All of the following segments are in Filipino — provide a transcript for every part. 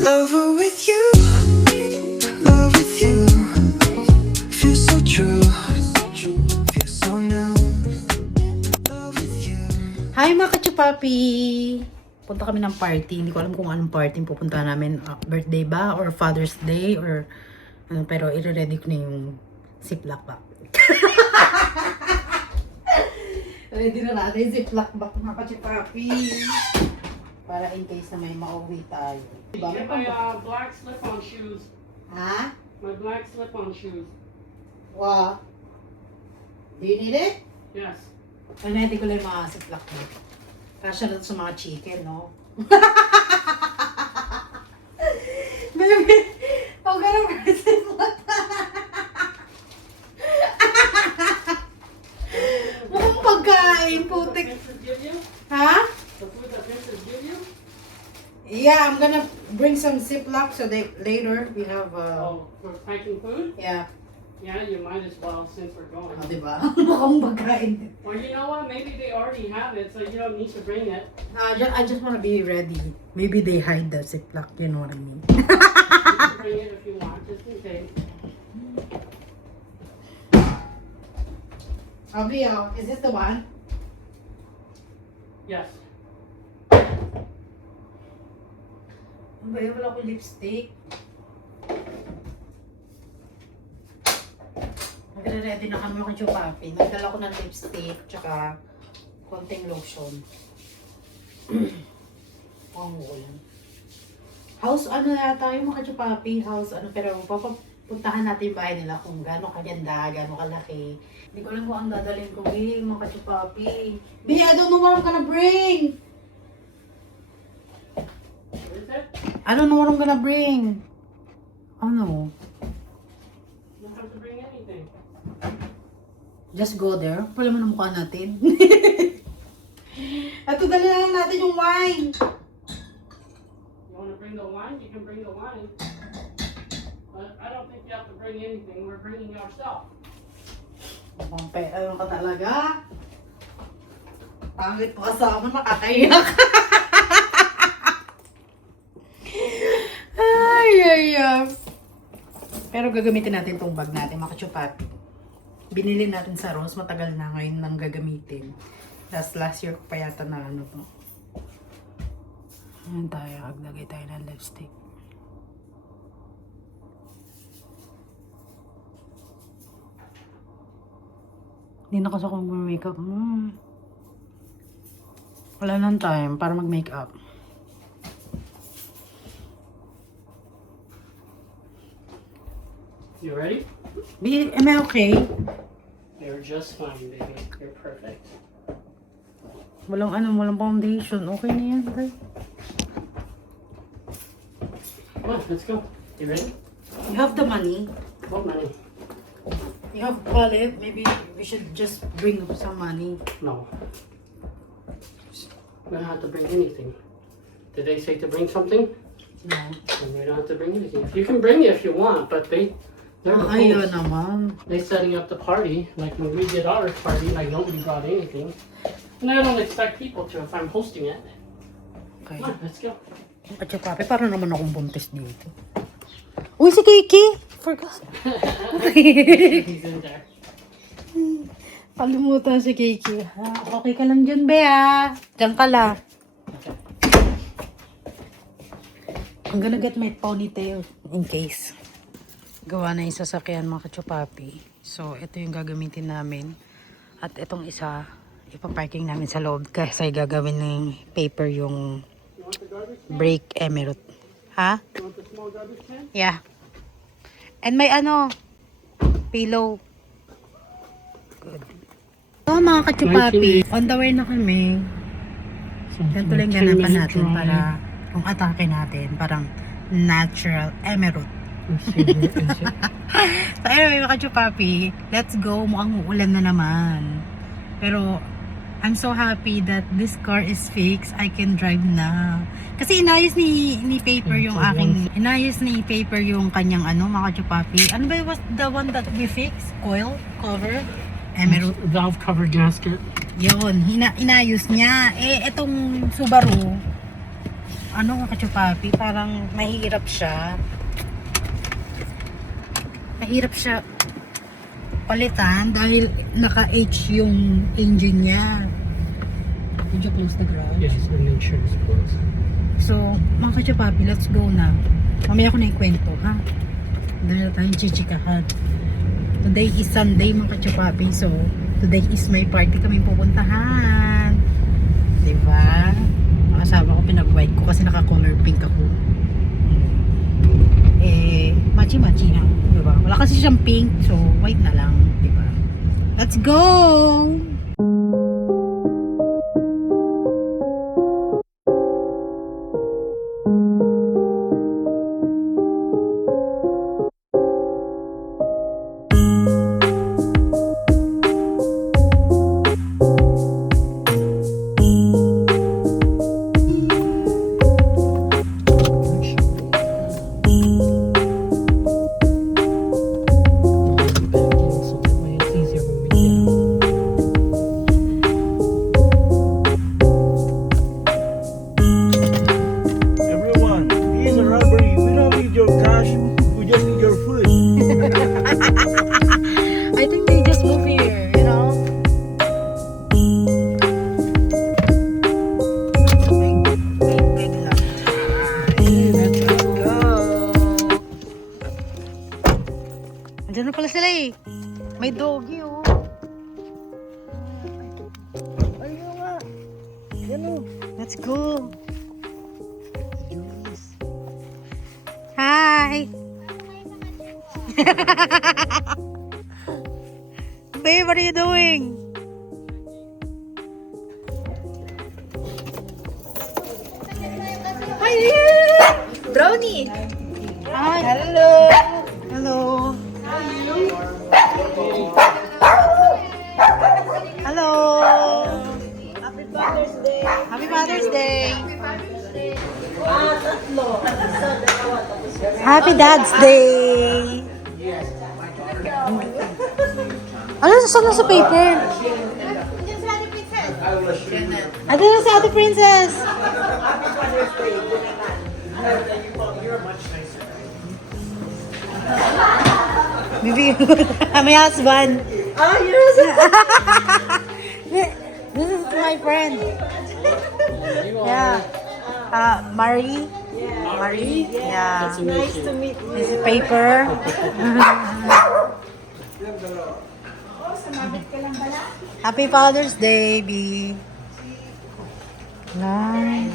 Lover with you, love with you. Feels so true, feels so new. Love with you. Hi mga kachupapi! Punta kami ng party. Hindi ko alam kung anong party pupunta namin. Birthday ba? Or Father's Day? Or ano, pero i-ready ko na yung ziplock bag. Ready na natin yung ziplock bag mga kachupapi. Para in case na may mauwi tayo. Diba? Get my black slip-on shoes. Ha? My black slip-on shoes. Wow. Do you need it? Yes. Ready ko lang yung mga ziplock bag. Kasya na sa mga chicken, no? Baby, I'm gonna wear ziplock. Mukhang pagkain, putik. Princess give you? Ha? The food that Princess give you? Yeah, I'm gonna bring some ziplock so that later we have, Oh, for packing food? yeah. Yeah, you might as well since we're going. Oh, diba? Mukhang pagkain. Or you know what? Maybe they already have it, so you don't need to bring it. I just wanna be ready. Maybe they hide the ziplock, you know what I mean? You can bring it if you want, just in case. Abio, is this the one? Yes. Ano ba yun? Wala akong lipstick. Nagre-ready na kami ng chupapi. Nagdala ko ng lipstick, tsaka konting lotion. Ang ulan. House ano yata yung mga chupapi? House ano, pero papapuntahan natin yung bahay nila kung gaano kaganda, gaano kalaki. Hindi ko alam kung ang dadalhin ko, mga chupapi. B, I don't know what I'm gonna bring! What is it? I don't know what I'm gonna bring. Ano? You don't have to bring anything. Just go there. Wala man ang mukha natin. At dali na lang natin yung wine. You want to bring the wine? You can bring the wine. But I don't think you have to bring anything. We're bringing ourselves. Ano ka talaga? Pangit pa kasama, nakakaiyak. ay. Pero gagamitin natin tong bag natin, mga kachupapi. Binili natin sa Rose, matagal na ngayon nang gagamitin. Last year ko pa yata na ano to. Ayan tayo, aglagay tayo ng lipstick. Hindi na kasi ako mag-makeup. Wala nang time para mag-makeup. You ready? Am I okay? You're just fine, baby. You're perfect. Walang foundation. Okay na yan, guys. Come on, let's go. You ready? You have the money. What money? You have wallet. Maybe we should just bring some money. No. We don't have to bring anything. Did they say to bring something? No. Then we don't have to bring anything. You can bring it if you want, but they're the Ayaw host. naman. They setting up the party, like when we did our party, like nobody brought anything. And I don't expect people to if I'm hosting it. Okay. Come on, let's go. Kachupapi, parang naman akong buntis dito. Uy, si Kiki! Forgot. He's in there. Kalimutan si Kiki. Okay ka lang dyan, Bea. Diyan ka lang. I'm gonna get my ponytail in case. Gawa na yung sasakyan, mga kachupapi. So, ito yung gagamitin namin. At itong isa, ipaparking namin sa loob kasi gagawin ng paper yung You want the garbage can? brake emerald. Ha? You want the small garbage can? Yeah. And may pillow. Good. So, mga kachupapi, on the way na kami. Ganito lang ganapan natin para kung atake natin, parang natural emerald. So anyway, mga kachupapi, let's go. Mukhang uulan na naman. Pero, I'm so happy that this car is fixed. I can drive na. Kasi inayos ni Paper yung aking, inayos ni Paper yung kanyang mga kachupapi. Ano ba was the one that we fixed? Coil? Cover? Emerald? Valve cover gasket. Yun, inayos niya. Etong Subaru, ano ka papi, parang mahirap siya. Mahirap siya palitan dahil naka-H yung engine niya. Did you close the garage? Yes, an insurance policy. So, mga papi, let's go na. Mamaya ko na ikwento, ha? Dahil na tayong chichikahan. Today is Sunday, mga papi. So, today is my party kami pupuntahan. Diba? Ang asawa ko pinag-white ko kasi naka-color pink ako. Eh, machi-machi na. Diba? Wala kasi siyang pink, so white na lang. Diba? Let's go! So that way it's easier when we get out. Everyone, this is a robbery. We don't need your cash. We just need your food. I think they just move here, you know? Wait lang. Let's go! Andiyan na pala sila eh. May doggy oh. Ayun nga. Yan oh. Let's go. Hi! Babe, what are you doing? Hi! Brownie! Hi. Hello! Hello. Hello. Happy Father's Day! Happy Father's Day. Tatlo. Isa, dalawa, tapos Happy Dad's Day. Ano saan na sa paper? Ano na sa Ate Princess? Bibi, my husband. Ah, yes! This is my friend. Yeah. Marie. Marie. Yeah. Nice to meet you. This is paper. Happy Father's Day, B. Nice.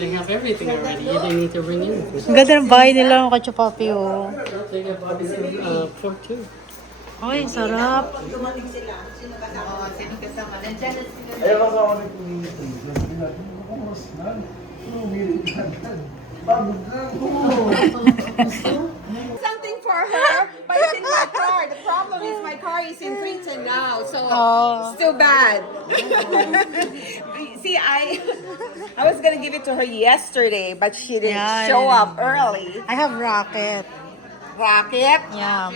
They have everything already. You didn't need to bring anything. Ang ganda ng bahay nila, ang kachupapi, oh. They got pork too. Ay, sarap. Ayaw ka sa akin kung Something for her, but it's in my car. The problem is my car is in Britain now, so Oh. it's still bad. See, I was gonna give it to her yesterday, but she didn't Yeah, show yeah. up early. I have rocket. Rocket? Yeah.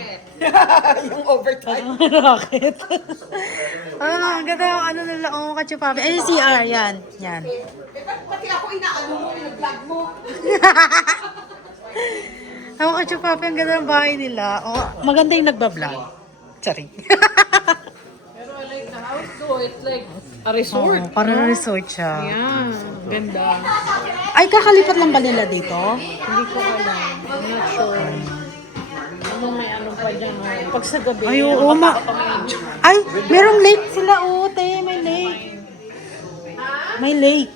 Yung overtime. Rocket. Ang ganda ng ano nila, oh, kachupapi. Ay, CR, yan. Yan. Pati ako inaano mo, in-vlog mo. Ang kachupapi, ang ganda ng bahay nila. Oh, maganda yung nagbablog. Sorry. Pero I like the house though. It's like a resort. Oh, parang resort siya. Yeah, ganda. Ay, kakalipat lang ba nila dito? Hindi ko alam. I'm not sure. Ano may ano pa dyan. Oh. Pag sa gabi. Ay, oo, Ay, merong lake sila, oh, te. May lake. May lake.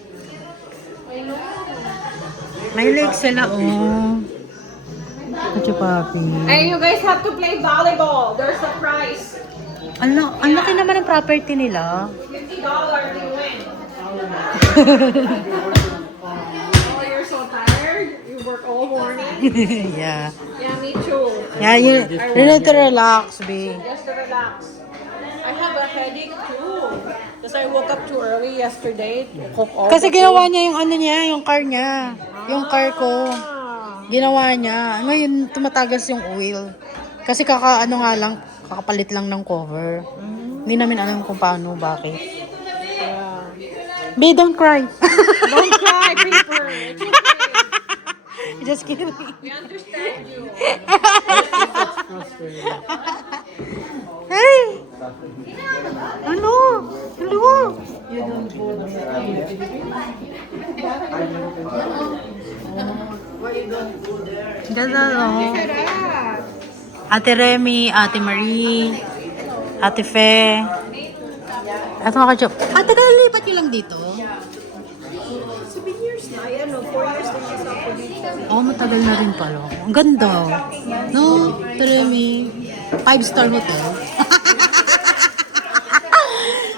May lake sila, oh. Kachupapi. And you guys have to play volleyball. There's a prize. Ang laki naman ng property nila. $50 you win. Oh, you're so tired? You work all morning? Yeah. Yeah, me too. Yeah, you need to relax, B. Just to relax. I have a headache too. Because I woke up too early yesterday to cook all Kasi the ginawa niya yung ano niya, yung car niya. Yung car ko. Ginawa niya. Ngayon, tumatagas yung oil. Kasi ano nga lang, kakapalit lang ng cover. Hindi namin alam kung paano, bakit. B, don't cry. Don't cry, Paper. It's okay. Just kidding. We understand you. Hey! Ano? Hello? Ganda, no? Ate Remy, Ate Marie, Ate Fe. At mga ka-job. Ate, kalilipat nyo lang dito? 7 years na. Ayan, no? 4 years na siya sa police. Oh, matagal na rin pala. Ang ganda. No, Ate Remy. 5-star hotel.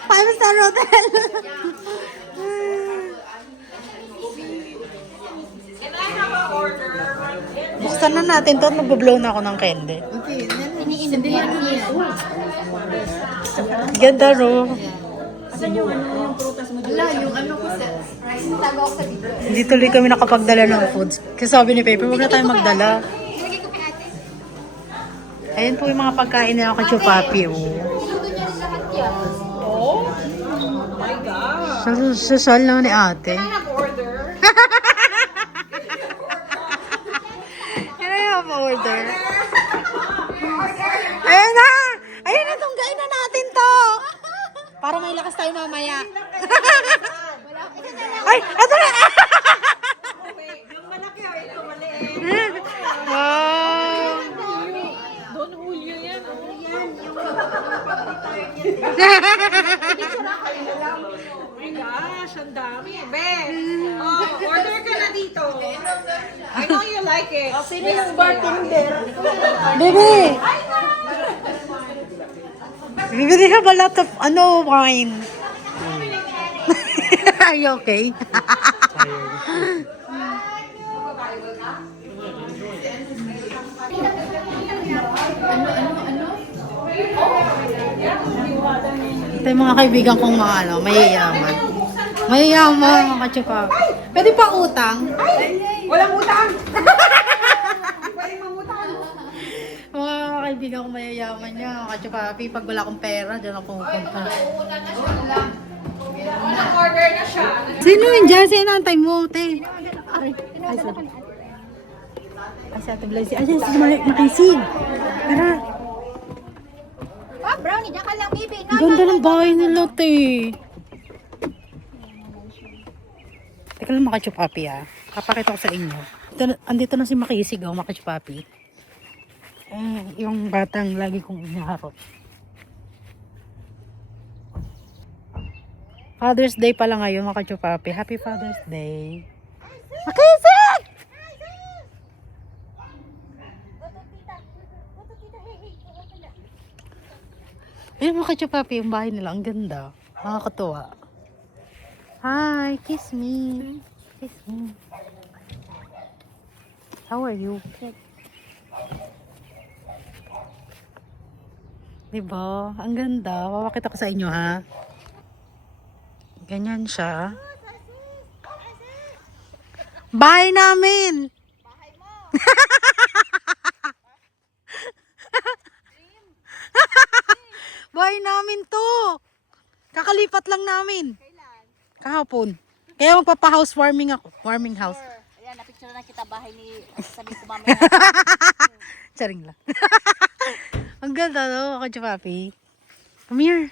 5-star hotel. Can I have an order? Buksan na natin to. Mag-blow na ako ng candy. Ganda, no? Hindi tuloy kami nakapagdala ng foods. Kasi sabi ni Paper, huwag na tayo magdala. Ayan po yung mga pagkain na ako Papi. Oh. Oh my God. Sasal naman ni ate. Can I have order? Can I have order? Ayan na! Ayan na, tunggain na natin to! Para may lakas tayo mamaya. Ay! Ito na! Yung malaki o ito maliit? Wow! Don Julio yan. Oh my gosh, ang dami. Be, order ka na dito. I know you like it. Sino yung bartender? Baby! Bibili ka ba lot of, wine? Are you okay? Ito yung mga kaibigan kong mga mayayaman. Mayayaman, mga kachupa. Pwede pa utang? Walang utang. Mga kaibigan kong mayayaman niya, mga kachupapi. Pag wala akong pera, dyan ako pupunta. Unang order na siya. Sino yun dyan? Sino antay mo, te? Ay, sorry. Ay, si Ate Blyce. Ay, si Makisig. Tara. Oh, brownie, diyan ka lang, baby. Ang ganda ng bahay nila, te. Teka lang, makachupapi, ah. Kapakita ko sa inyo. Andito na si Makisig, oh, makachupapi. Yung batang lagi kong inaharap. Father's Day pala ngayon, mga kachupapi. Happy Father's Day. Makisig! Ayun, mga kachupapi, yung bahay nila. Ang ganda. Nakakatuwa. Hi, kiss me. Kiss me. How are you? Diba? Ang ganda. Papakita ko sa inyo, ha? Ganyan siya. Bahay namin! Bahay mo. Bahay namin to! Kakalipat lang namin. Kailan? Kahapon. Kaya magpapa-house warming ako. Warming house. Ayan, napicture na kita bahay ni... Sabi ko mamaya. Charing lang. Ang ganda, no? Kachupapi. Come here.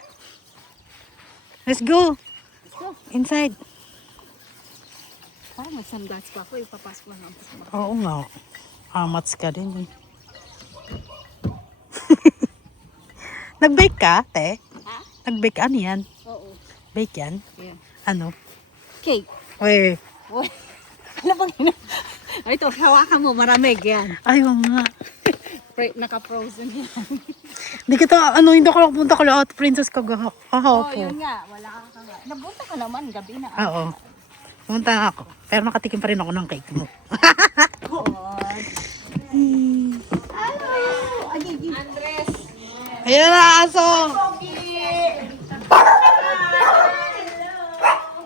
Let's go. Inside. Parang mag-sunglass pa ako. Ipapasok lang ang pasok. Oo nga. Amats ka din. Nag-bake ka, te? Ha? Nag-bake, ano yan? Oo. Bake yan? Yeah. Ano? Cake. Uy. Uy. Alam mo na. Ay, ito, hawakan mo. Maramig yan. Ayaw nga. Naka-frozen yan. Hindi hindi ako nakapunta ko lang at Princess Oo, kahapon. yun nga. Wala ka nga. Nabunta ka naman. Gabi na. Oo. Pumunta na ako. Pero nakatikim pa rin ako ng cake mo. Andres. Ayan na, aso!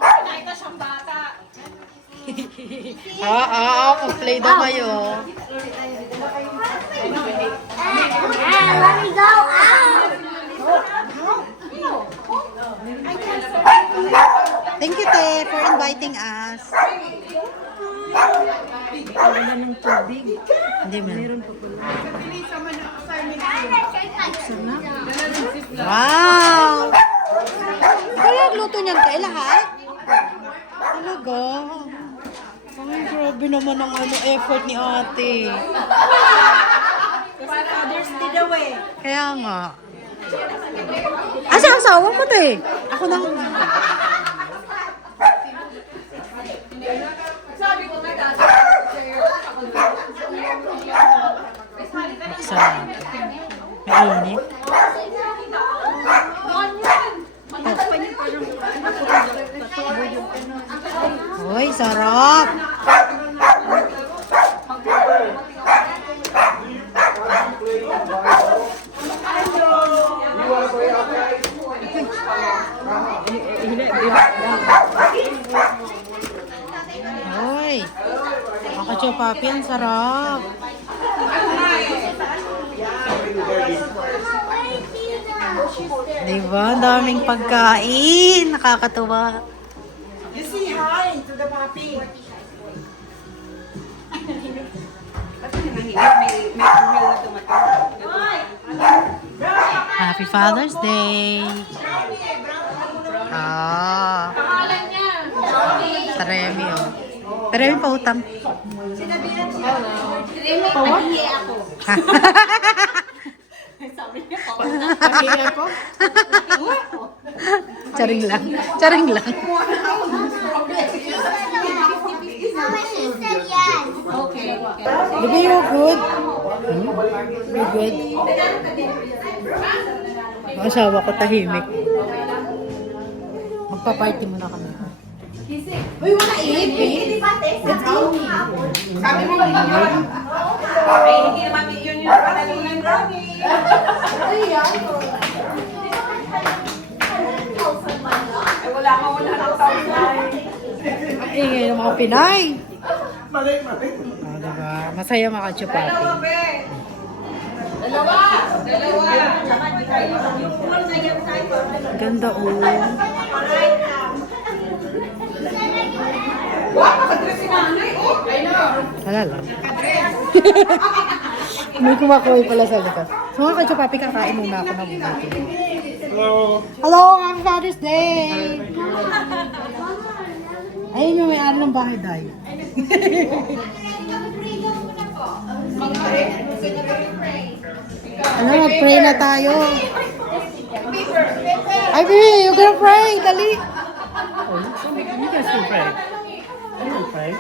Nakita siyang bata. Play daw kayo. Let me go out. Thank you, Te, for inviting us. Wala ng tubig. Hindi man. Meron pa pala. Wow! Kaya luto niyan tayo lahat? Talaga? Ay, grabe naman ang effort ni ate. Kasi Father's Day daw eh. Kaya nga. Asa asawa mo, te? Ako na. Sarap. Mainit. Uy, sarap. Uy. Ako papi, ang sarap. Diba? Ang daming pagkain. Nakakatuwa. You say hi to the puppy. Happy Father's Day! Ah. Sa Remy, oh. Sa Remy pa utang. Charing lang. Charing lang. Baby, you're good. You're good. Ang asawa ko tahimik. Magpa-party muna kami. Uy, wala eat. Let's go. Sabi mo ba yun? Ay, hindi naman yun yung panalunan, Ronnie. Ay, wala ka 100,000. Ang ingay ng mga Pinay. Mali, mali. Oh, diba? Masaya makachupati. Dalawa, be. Dalawa. Yung pool na yan tayo. Ganda, oh. Wow, nakadress si nanay. Oh, I know. Wala lang. May kumakoy pala sa likod. So mga kachupapi, kakain muna ako ng buti. Hello. Hello! Happy Father's Day! Ayun yung may-ari ng bahay tayo. Ano, mag-pray na tayo. Ay, baby, you're gonna pray. Dali. You guys can pray. You can pray.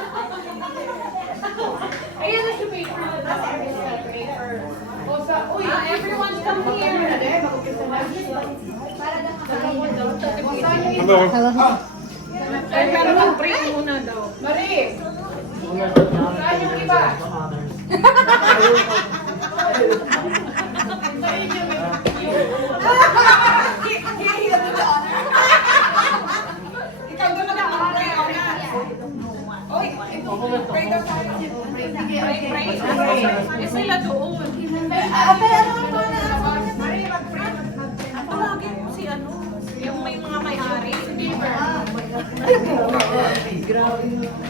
Everyone come here. Hello. Hello. Ay, pero mag-pray muna daw. Marie! Saan yung iba? Ikaw doon nag-pray ako na. Oy, pray daw tayo. Pray. Eh, sila doon. Marie, mag-pray. Tawagin mo si ano, yung may mga may-ari.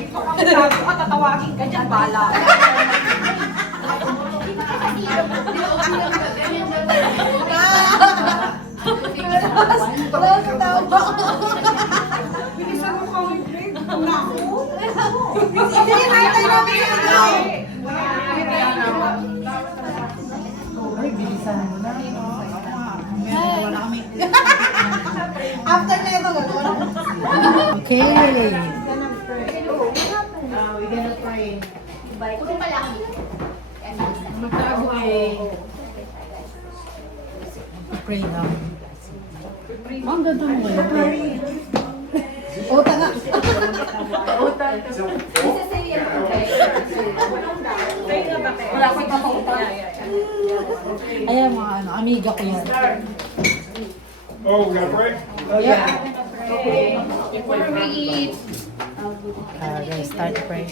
Ito kami gago ka, tatawagin ka dyan, bala. Bilisan mo kami, Greg. Naku. Hindi, natin namin yun. Ay, bilisan mo na. Wala kami. After na ito, gagawa na. Okay. We're gonna pray. Pray now. Ang ganda mo ngayon. Ota nga. Wala ko ipapauta. Ayan mga ano, amiga ko yan. Oh, we gotta pray? Yeah. Before we eat. Guys, start to pray.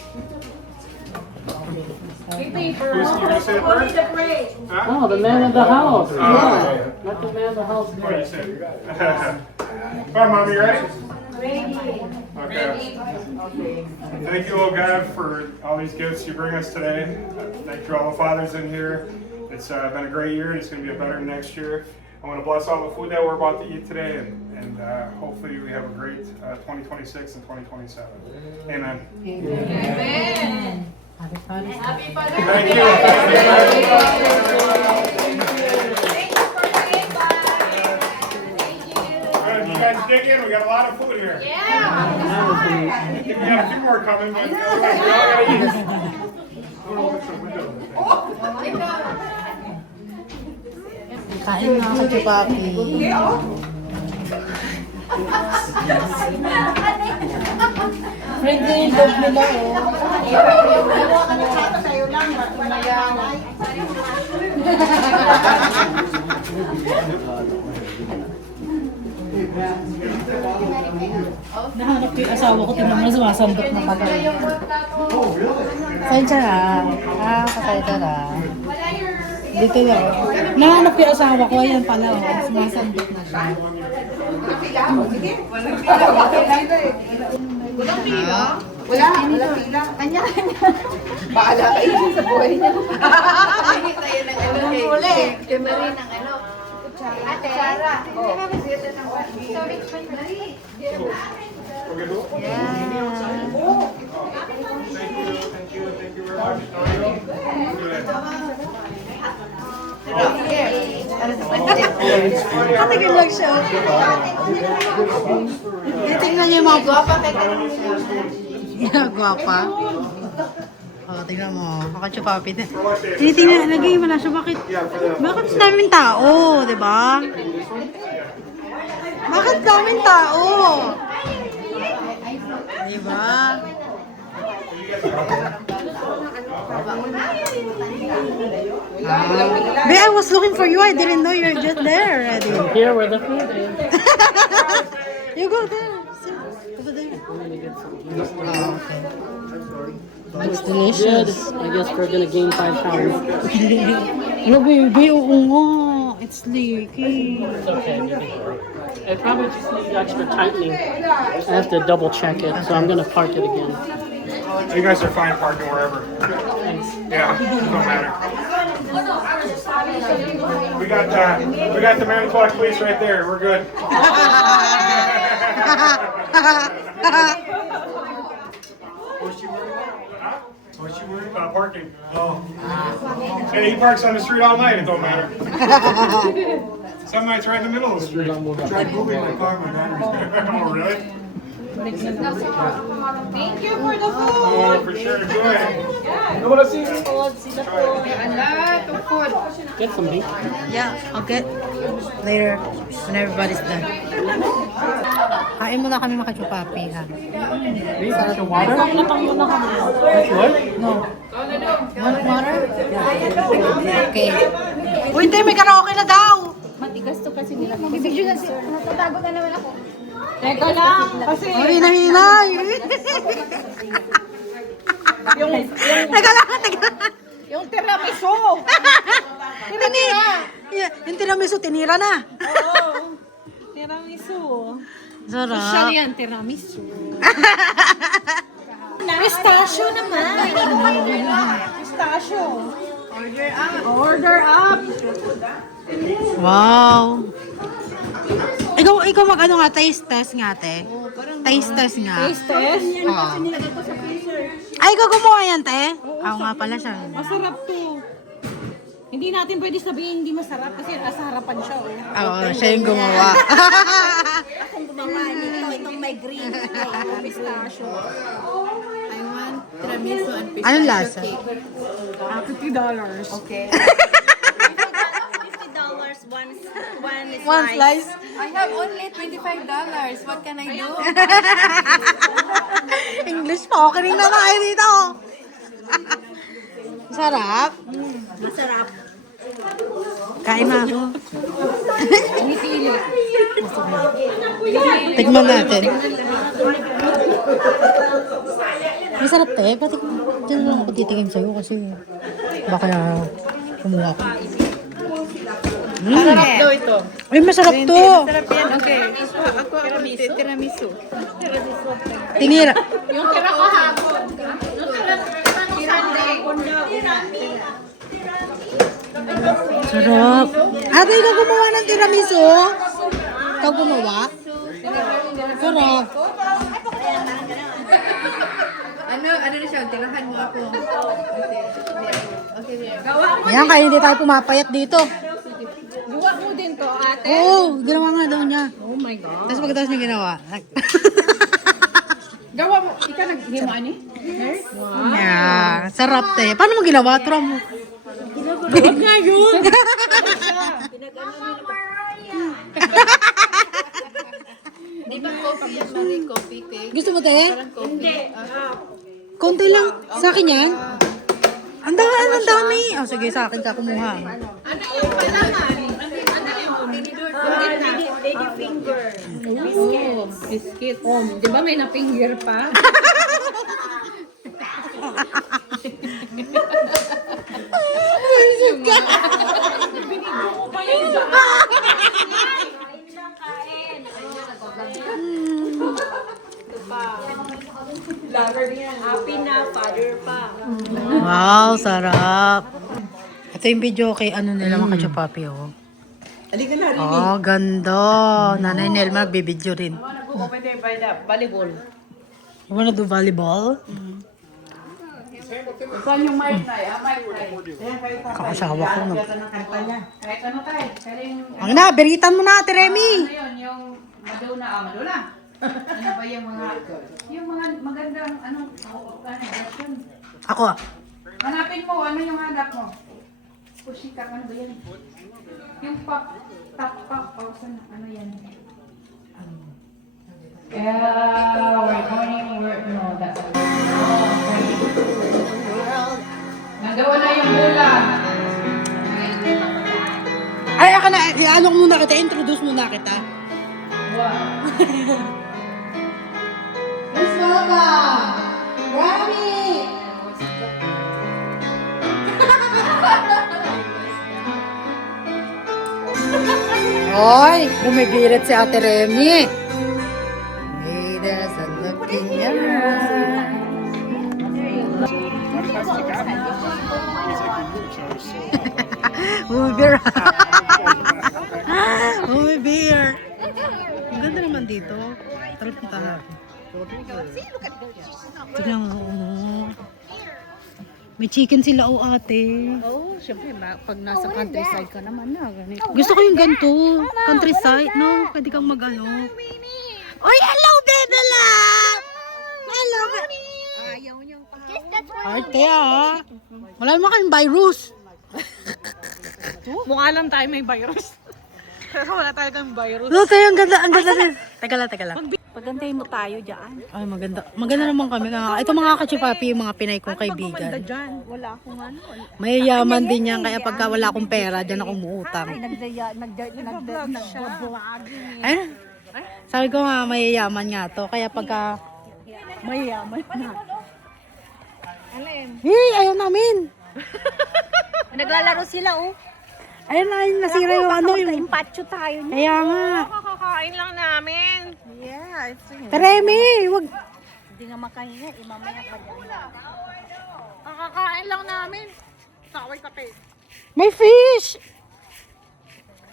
Paper. Who's you gonna say a prayer? the pray. Huh? Oh, the man of the house. Oh, okay. Let the man of the house What you pray. say? Bye, Mom, you ready? Okay. Thank you, oh God, for all these gifts you bring us today. Thank you, all the fathers in here. It's been a great year, and it's going to be a better next year. I want to bless all the food that we're about to eat today, and hopefully we have a great 2026 and 2027. Amen. Happy Father's Day. Thank you. Good. You guys dig in? We got a lot of food here. I think we got a few more coming, but we all got to eat. Kain na ako, Papi. Friend na yung dog nila, Nahanap ko yung asawa ko, tingnan mo na sumasandok na pala. Saan siya na? Pasayta na. Dito na. Nahanap ko yung asawa ko, ayan pala, sumasandok na siya. Wala pila. Kanya-kanya. Baala kayo sa buhay niya. Tayo ng ano kay Marie ng ano. Ate Sara. Sorry, Marie. Thank you very much. Katagal lang siya. Tingnan niyo yung mga guwapa. Guwapa. Oh, tingnan mo. Papi. Tinitingnan, lagay mo na siya. Bakit ang daming tao, di ba? Bakit daming tao? Di ba? Babe, I was looking for you. I didn't know you're just there already. Here where the food is. You go there. Sit over there. Oh, okay. It's delicious. I guess we're gonna gain 5 pounds. No, baby. Oo nga. It's leaky. It's okay, maybe. I probably just need extra tightening. I have to double check it, so I'm gonna park it again. You guys are fine parking wherever. Yeah, it don't matter. We got the Manitowoc police right there. We're good. What's she worried about? What's she worried about? Parking. Oh. And he parks on the street all night. It don't matter. Some nights right in the middle of the street. Tried moving my car. My battery's dead. Oh, really? Thank you for the food. Oh, for sure. Good. Get some meat. Yeah, I'll get later when everybody's done. Kain muna kami mga chupapi, ha? Water? What? No. Want water? Okay. Uy, hindi, may karaoke na daw! Matigas to kasi nila. Bibigyan na siya. Natatago na naman ako. Teka lang, kasi Ay, hinahinay! Teka lang. yung tiramisu. Yung tiramisu, tinira na. Oo. Tiramisu. Sarap. Siya yan, tiramisu. Pistachio naman. Pistachio. Order up. Wow. Ikaw mag-ano nga, taste test nga, te. Taste test nga. Taste test. Oo. Ay, ikaw gumawa yan, te? Oo nga pala siya. Masarap to. Hindi natin pwede sabihin hindi masarap kasi nasa harapan siya. Oo, siya yung gumawa. Akong gumawa nito, itong may green. Pistachio. I want tiramisu and pistachio Anong lasa? cake. $50. Okay. $50, one One slice. I have only $25. What can I do? English pa, okay rin na tayo dito. Sarap. Masarap. Kain na ako. Tignan natin. Masarap, te. Ba't dyan lang ako titingin sa'yo kasi baka kumuha ko. Sarap daw ito. Ay, masarap to. Okay. Ako tiramisu. Tinira. Yung tira ko hapon. Sarap. Ate, ikaw gumawa ng tiramisu? Ikaw gumawa? Sarap. Ano na siya? Tirahan mo ako. Ayan, kaya hindi tayo pumapayat dito. Gawa mo din to, ate. Oo, ginawa nga daw niya. Oh my God. Tapos pagkatapos niya ginawa. Gawa mo. Ikaw nag-himaan eh? Yeah, sarap te. Paano mo ginawa? Turo mo. Huwag nga yun. Di ba coffee yan, Marie? Coffee cake? Gusto mo te? Hindi. Konti lang. Sa akin yan. Ang dami, ang dami. Oh, sige, sa akin ka kumuha. Lady finger. Oh, biscuit. Oh, di ba may na-finger pa? Happy na, father pa. Wow, sarap. Ito yung video kay ano nila mga kachapapi, oh. Halika na, Rini. Oh, ganda. Nanay Nelma, bibidyo rin. Open there by the volleyball. You wanna do volleyball? Saan yung mic na? Mic na. Kakasawa ko. Kahit ano tayo. Kaya yung, Ang na, beritan mo na, Ate Remy. ano yun, yung Madonna. Madonna. Ano ba yung mga magandang, version? Ako ah. Hanapin mo, ano yung hanap mo? Pushika, ano ba yan? Yung top pop, ano yan? We're going, no, that's nagawa na yung bulan. Ay, aka na, ano ko muna kita, introduce muna kita. Wow. Let's welcome, Rami! Hoy, bumibirit si Ate Remy. Hey, there's a look in your eyes. Bumibir. Bumibir. Ang ganda naman dito. Tara punta natin. Tignan mo. May chicken sila o ate. Oo, syempre, pag nasa countryside ka naman na, ganito. Gusto ko yung ganito. Countryside, no? Pwede kang mag-ano. Oy, hello, baby love! Hello, Ayaw niyang pahawak. arte ah. Wala naman kayong virus. Mukha lang tayo may virus. Pero wala talagang virus. No, tayo, ang ganda, ang ganda rin. Teka lang. Pagandahin mo tayo dyan. Ay, maganda. Maganda naman kami. Ito mga kachipapi, yung mga Pinay kong Gumanda kaibigan. dyan. Wala akong ano. Mayayaman din yan, kaya pagka wala akong pera, dyan ako umuutang. Nagbablog. Ay, sabi ko nga, mayayaman nga to. Kaya pagka, Mayaman na. hey, ayaw namin. Naglalaro sila, oh. Ayun na, nasira yung ano yung... Impacho tayo niya. Kaya nga. Kakakain lang namin. Yeah, Remy, wag. hindi nga makahinga. Mamaya pa dyan. Kakakain lang namin. Saway kape. May fish.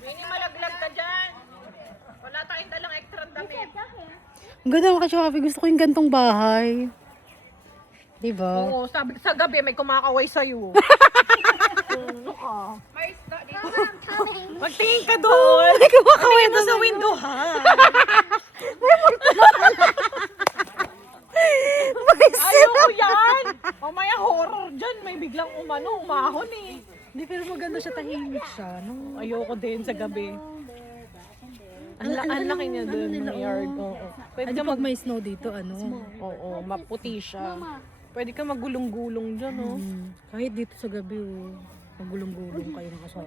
Mini malaglag ka dyan. Wala tayong dalang extra damit. Ang ganda mga kachipapi. Gusto ko yung gantong bahay. Diba? Oo, sa gabi may kumakaway sa'yo. Magtingin ka doon. May kumakaway Tingin mo sa window, ha? Ayoko yan. Mamaya horror dyan. May biglang umahon eh. Hindi, pero maganda siya, tahimik siya. No? Ayoko din sa gabi. Ang laki niya doon, may yard. Oo. Pwede ka Pag may snow dito, ano? Oo, maputi siya. Pwede ka magulong-gulong dyan, oh. Kahit dito sa gabi, oh. Magulong-gulong kayo ng asawa.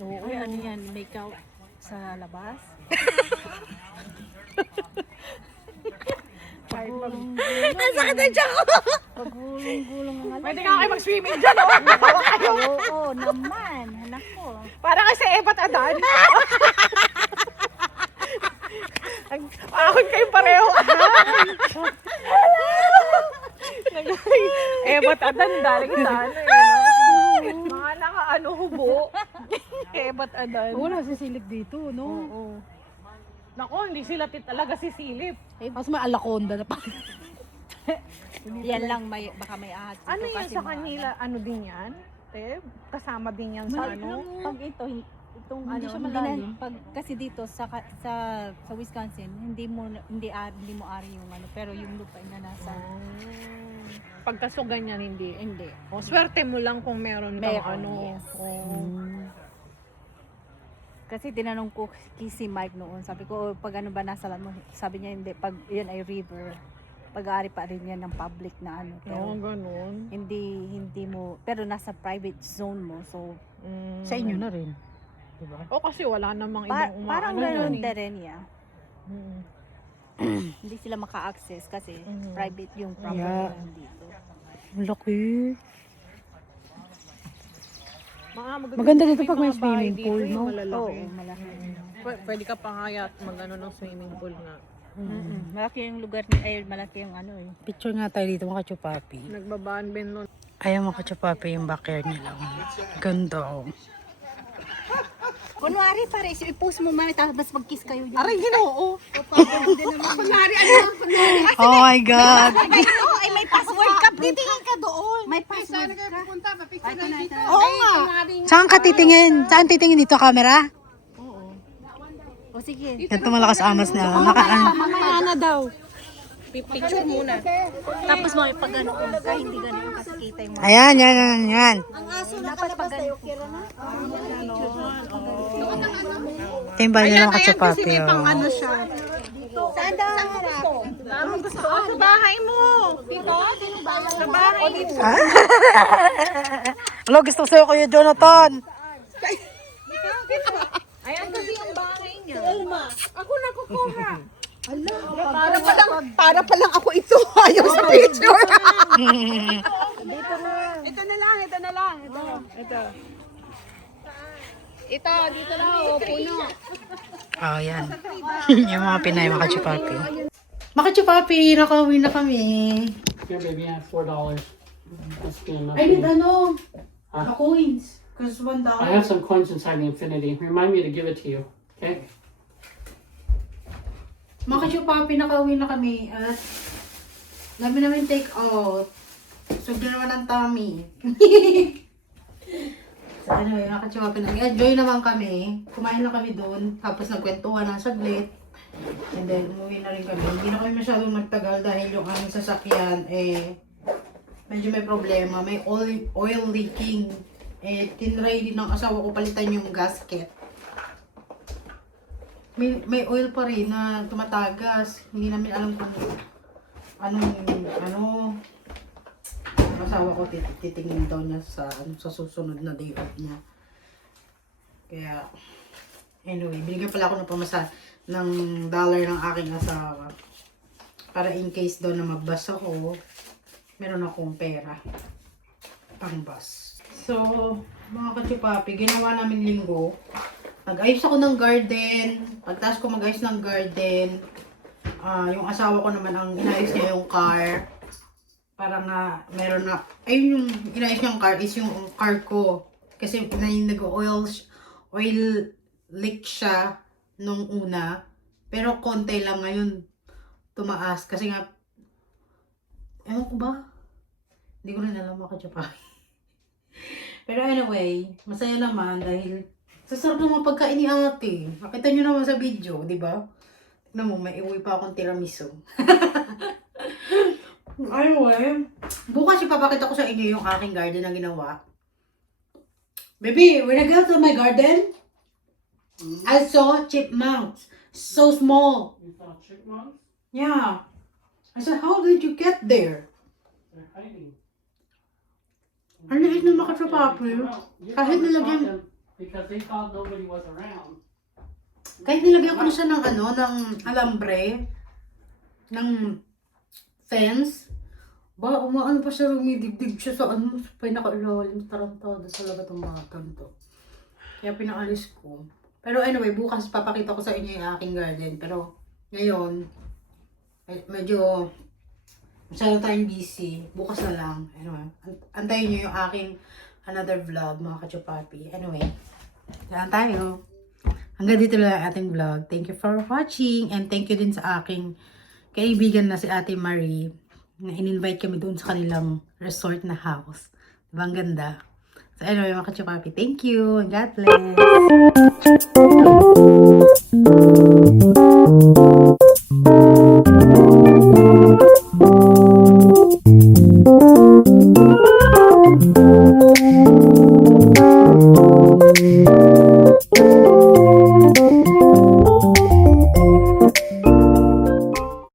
Oo, ano yan? Make out sa labas? Ang sakit na siya ko! Pagulong-gulong ang Pwede ka kayo mag-swimming dyan, oh. Oo, naman. Nako. Para kasi Ebat Adan. Ahon kayo pareho. Ebat Adan, daling sa ano eh. No? Mga naka-ano hubo. Ebat Adan. Wala sisilip dito, no? Oo. Nako, hindi sila talaga sisilip. Mas may alakonda na pa. Yan lang, baka may ahas. dito Ano yan kasi sa kanila? Ano din yan? Kasama din yan sa ano? Pag itong Hindi ano, siya malalim. pag kasi dito sa Wisconsin, hindi mo ari yung ano, pero yung lupa na nasa Pagkasugan yan, hindi. hindi. O, swerte mo lang kung meron kang Meron, ano. yes. Oo. Kasi tinanong ko si Mike noon, sabi ko, pag ano ba nasa land mo? Sabi niya hindi, pag yun ay river, pag-aari pa rin yan ng public na ano. Pero Oo, ganun. hindi mo, pero nasa private zone mo, so Sa inyo na rin. Diba? O, kasi wala namang ibang umaano. parang ganoon dyan na rin yeah. Mm. Hindi sila maka-access kasi Mhm. private yung property Yeah. nandito. Ang laki. Maganda dito pag may mga bahay swimming dito, pool, yung no? malalaki. Oo, malaki. Pwede ka pa kaya mag-ano ng swimming pool nga. Malaki yung lugar, malaki yung ano eh. Picture nga tayo dito mga chupapi. Nagbabaan Ben nun. Ayan mga chupapi yung backyard nila. Ganda oh. Kunwari pare, i-post mo mami, tapos mag-kiss kayo dyan. Aray, ginoo! Oh my God! Ay, may password ka. Titingin ka doon. May password ka. Oo nga! Saan ka titingin? Saan titingin dito camera? O sige. Ganito malakas amas na. Mamaya na daw. Picture muna. Tapos mo pag ano ka, hindi ganun kasi kita yung mga. Ayan, yan. Dapat pag ganun. Ito yung bahay nila mga chupapi. Oh. siya. Saan daw harap? Anong gusto ko? Sa bahay mo! Sa bahay dito. Hello, gusto ko sa'yo Kuya Jonathan. Ayan kasi ang bahay niya. Ako nakukuha. Para pa lang ako ito. Ayaw sa picture. Ito na lang. Ito, dito lang. O, puno. Oh, yan. Yung mga Pinay, mga chupapi. Mga chupapi, nakauwi na kami. Here, baby, I have $4. That's good enough. I need ano? Huh? Coins. Because $1. I have some coins inside the infinity. Remind me to give it to you. Okay? Mga chupapi, nakauwi na kami. At dami namin take out. Sobrang naman ang tummy. So anyway, mga chupapi, nag-enjoy naman kami. Kumain na kami doon. Tapos nagkwentuhan ng saglit. And then, umuwi na rin kami. Hindi na kami masyadong magtagal dahil yung aming sasakyan, medyo may problema. May oil leaking. Tinry din ng asawa ko palitan yung gasket. May oil pa rin na tumatagas. Hindi namin alam kung ano. Ang asawa ko titingin daw niya sa susunod na day off niya. Kaya, anyway, binigyan pala ako ng pamasa ng dollar ng aking asawa. Para in case daw na magbas ako, meron akong pera. Pang bus. So, mga kachupapi, ginawa namin linggo. Nag-ayos ako ng garden. Pagtas ko mag-ayos ng garden, yung asawa ko naman ang inayos niya yung car. Para nga, meron na, ayun yung inayos niyang car is yung car ko. Kasi nag-oil leak siya nung una. Pero konti lang ngayon tumaas. Kasi nga, ewan ko ba? Hindi ko rin alam ako pa. Pero anyway, masaya naman dahil sasarap naman pagkain ni ate. Nakita nyo naman sa video, di ba? Tignan mo, may iuwi pa akong tiramisu. Anyway, bukas ipapakita ko sa inyo yung aking garden na ginawa. Baby, when I go to my garden, I saw chipmunks. So small. You saw chipmunks? Yeah. I said, how did you get there? They're hiding. Ang liit na makasapapi. You Kahit probably nilagyan, caught them because they thought nobody was around. kahit nilagyan ko na siya ng ng alambre, ng fence, umaano pa siya, rumidigdig siya sa pinaka-ilalim, tarantado talaga itong mga ganito. Kaya pinaalis ko. Pero anyway, bukas papakita ko sa inyo yung aking garden. Pero ngayon, medyo masyado tayong busy. Bukas na lang. Anyway, antayin nyo yung aking another vlog, mga kachupapi. Anyway, yan tayo. Hanggang dito lang ang ating vlog. Thank you for watching. And thank you din sa aking kaibigan na si Ate Marie. Na in-invite kami doon sa kanilang resort na house. Diba ang ganda? So anyway, mga kachupapi, thank you. And God bless.